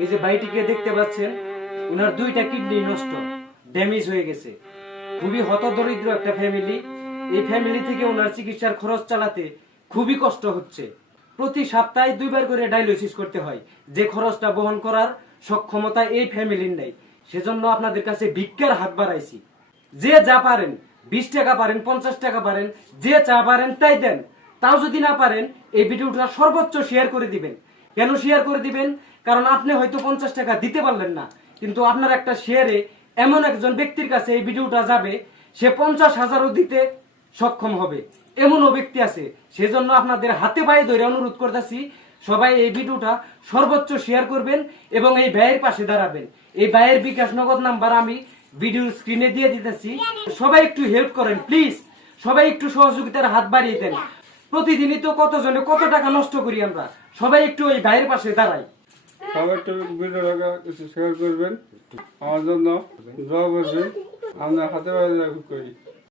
এই যে ভাইটিকে দেখতে পাচ্ছেন, ওনার দুইটা কিডনি নষ্ট, ড্যামেজ হয়ে গেছে। খুবই হতদরিদ্র একটা ফ্যামিলি। এই ফ্যামিলি থেকে ওনার চিকিৎসার খরচ চালাতে খুবই কষ্ট হচ্ছে। প্রতি সপ্তাহে 2 বার করে ডায়ালিসিস করতে হয়, যে খরচটা বহন করার সক্ষমতা এই ফ্যামিলির নেই। সেজন্য আপনাদের কাছে ভিক্ষার হাত বাড়াইছি। যে যা পারেন, 20 টাকা পারেন, 50 টাকা পারেন, যে যা পারেন তাই দেন। তাও যদি না পারেন, এই ভিডিওটা সর্বোচ্চ শেয়ার করে দিবেন। কেন শেয়ার করে দিবেন? কারণ আপনি হয়তো 50 টাকা দিতে পারলেন না, কিন্তু আপনার একটা শেয়ারে এমন একজন ব্যক্তির কাছে এই ভিডিওটা যাবে, সে 50,000ও দিতে সক্ষম হবে। এমনও ব্যক্তি আছে। সেজন্য আপনাদের হাতে পায়ে ধরে অনুরোধ করতেছি, সবাই এই ভিডিওটা সর্বোচ্চ শেয়ার করবেন এবং এই ভাইয়ের পাশে দাঁড়াবেন। এই ভাইয়ের বিকাশ নগদ নাম্বার আমি ভিডিওর স্ক্রিনে দিয়ে দিতেছি। সবাই একটু হেল্প করেন প্লিজ। সবাই একটু সহযোগিতার হাত বাড়িয়ে দেন। প্রতিদিনই তো কতজনে কত টাকা নষ্ট করি আমরা। সবাই একটু এই ভাইয়ের পাশে দাঁড়াই। সবাই একটু ভিডিওটা একটু শেয়ার করবেন, আমার জন্য দোয়া করবেন। আমরা হাতে পায়ে করি।